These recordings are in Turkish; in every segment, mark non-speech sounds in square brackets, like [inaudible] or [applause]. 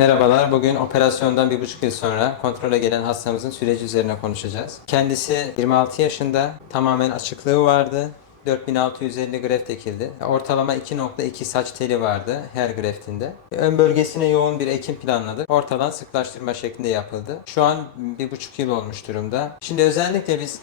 Merhabalar. Bugün operasyondan bir buçuk yıl sonra kontrole gelen hastamızın süreci üzerine konuşacağız. Kendisi 26 yaşında. Tamamen açıklığı vardı. 4650 greft ekildi. Ortalama 2.2 saç teli vardı her greftinde. Ön bölgesine yoğun bir ekim planladık. Ortadan sıklaştırma şeklinde yapıldı. Şu an bir buçuk yıl olmuş durumda. Şimdi özellikle biz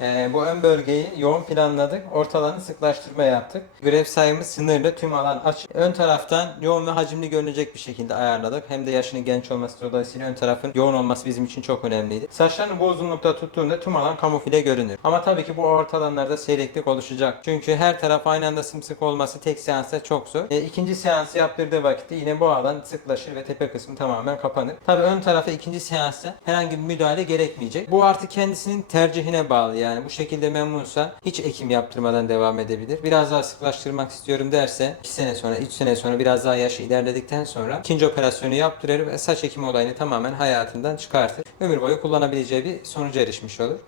ee, bu ön bölgeyi yoğun planladık. Ortalarını sıklaştırma yaptık. Grev sayımız sınırlı. Tüm alan açık. Ön taraftan yoğun ve hacimli görünecek bir şekilde ayarladık. Hem de yaşının genç olması dolayısıyla ön tarafın yoğun olması bizim için çok önemliydi. Saçlarını bu uzunlukta tuttuğunda tüm alan kamufle görünür. Ama tabii ki bu orta alanlarda seyreklik oluşacak. Çünkü her taraf aynı anda sımsık olması tek seansta çok zor. E, ikinci seansı yaptırdığı vakitte yine bu alan sıklaşır ve tepe kısmı tamamen kapanır. Tabii ön tarafa ikinci seansta herhangi bir müdahale gerekmeyecek. Bu artık kendisinin tercihine bağlı yani bu şekilde memnunsa hiç ekim yaptırmadan devam edebilir. Biraz daha sıklaştırmak istiyorum derse 2 sene sonra 3 sene sonra biraz daha yaşı ilerledikten sonra ikinci operasyonu yaptırır ve saç ekimi olayını tamamen hayatından çıkartır. Ömür boyu kullanabileceği bir sonuca erişmiş olur.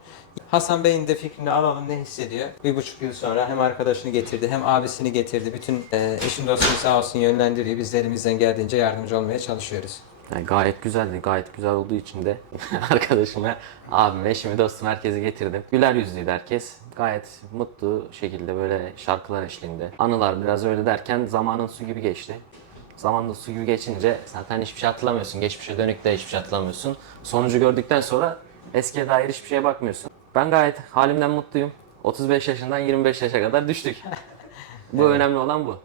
Hasan Bey'in de fikrini alalım ne hissediyor? Bir buçuk yıl sonra hem arkadaşını getirdi hem abisini getirdi. Bütün e, eşim dostum sağ olsun yönlendiriyor. Biz de elimizden geldiğince yardımcı olmaya çalışıyoruz. Yani gayet güzeldi. Gayet güzel olduğu için de [laughs] arkadaşıma, abime, eşimi, dostum herkesi getirdim. Güler yüzlüydü herkes. Gayet mutlu şekilde böyle şarkılar eşliğinde. Anılar biraz öyle derken zamanın su gibi geçti. Zaman da su gibi geçince zaten hiçbir şey hatırlamıyorsun. Geçmişe dönük de hiçbir şey hatırlamıyorsun. Sonucu gördükten sonra eskiye dair hiçbir şeye bakmıyorsun. Ben gayet halimden mutluyum. 35 yaşından 25 yaşa kadar düştük. [laughs] bu önemli olan bu.